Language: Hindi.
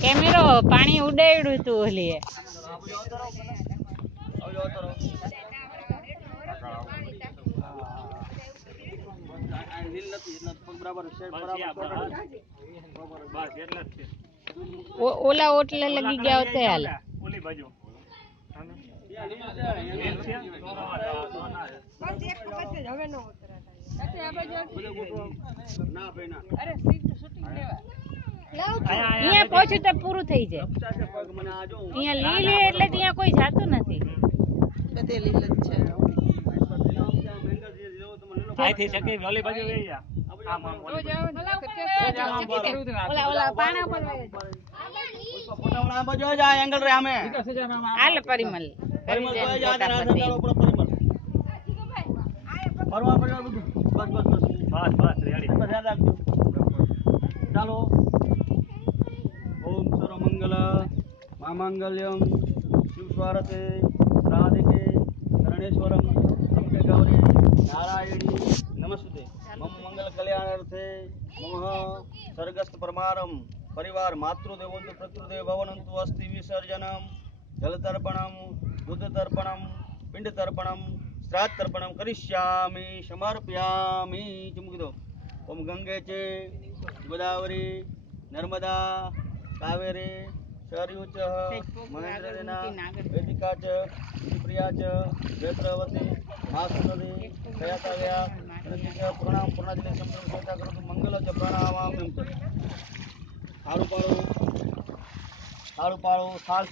કેમેરો પાણી ઉડાડ્યું તું ઓલીએ આવો જાઓ તરો આ લીલ નથી એટલે પગ બરાબર શેડ બરાબર ઓ- ઓલા ઓટલે લગી ગયા હોતે હાલ ઓલી બાજુ બસ એક વખત જ હવે નો ઉતરાતા ચકી આ બાજુ આવતી. ના ભાઈ ના અરે સીટ શૂટિંગ લેવા અહીંયા પહોંચ્યું તો પૂરું થઈ જાય પચાસ પગ મને આ જો અહીંયા લીલી એટલે ત્યાં કોઈ જાતું નથી બધે લીલ જ છે અહીંથી ચકી ઓલી બાજુ વહી જા આમ આમ તો જાઓ ને ઓલા ઓલા પાણા પર ફોટાવાળા બાજુ જ આ એંગલ રે આમે હાલ પરિમલ પરિમલ કરી જોઈ દે જા ફોટા તારા પતિ. હાથે ચાલો આપણો પરિમલ మాంగళ్యం శివస్వారతే రాధికే రణేశ్వరం గౌరీ నారాయణి నమస్తే మమ మంగళ కళ్యాణార్థే మమ స్వర్గస్థ పరమారం परिवार मातृदेवंतु पितृदेव भवनंतु अस्ति विसर्जनम जलतर्पणम बुद्ध तर्पणम पिंड तर्पणम श्राद्ध तर्पणम करिष्यामि, समर्पयामि चिमुकिदो ओम गंगे गोदावरी, नर्मदा, कावेरी शौर्यूच महेंद्रजना वेदिका च सुप्रिया च जयप्रवती आसुनदी दयाताव्या च पूर्ण पूर्णादिले संपूर्ण श्वेता करतु मंगल च प्रणामाम आरु पाळू आरु पाळू साल